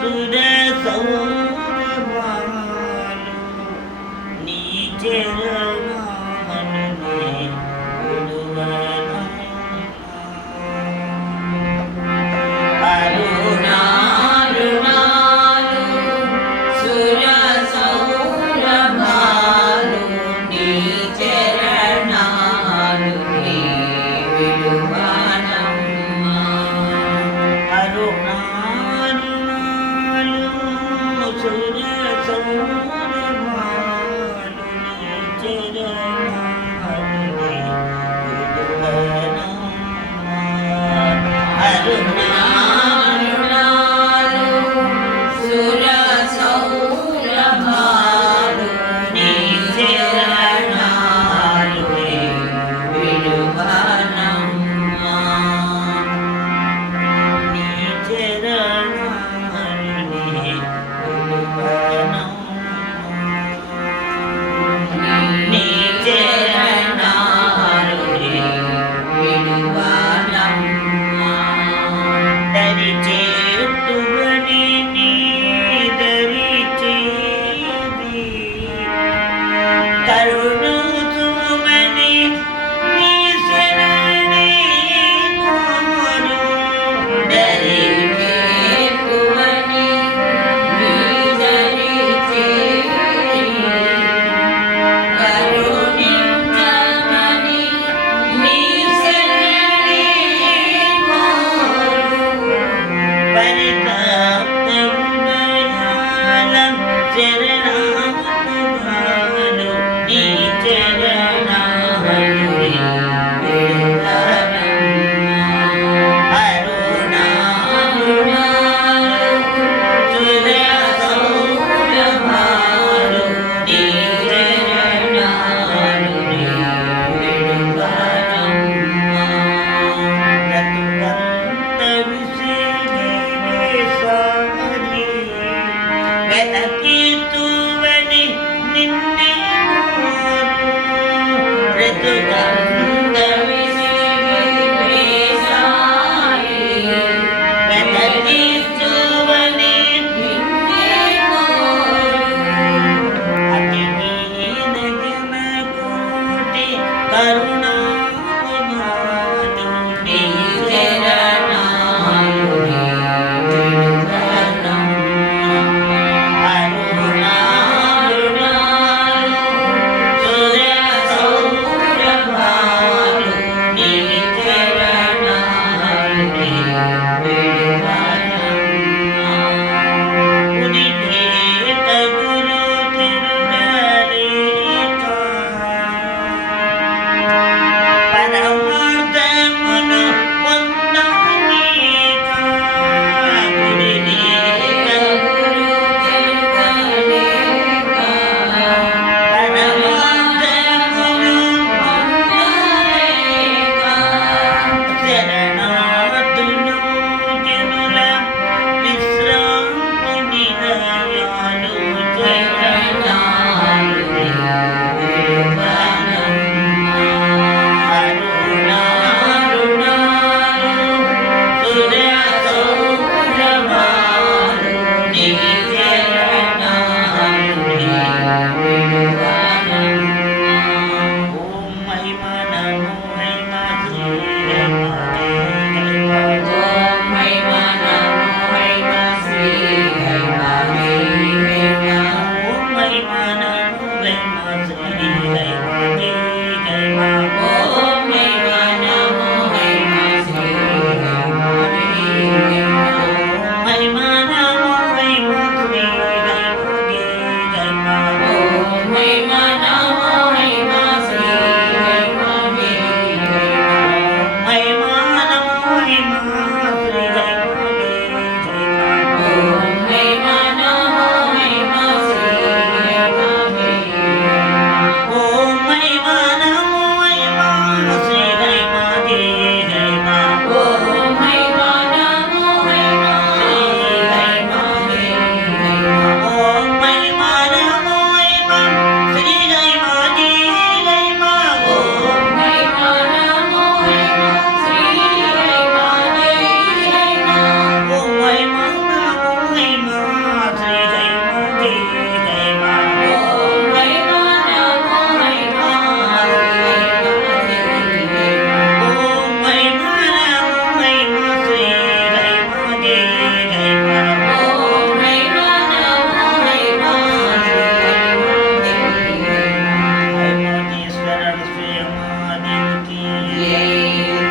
సుర సౌరభాలు నీ చరణాలు காத்தவுடையாளம் சரணாக tarun.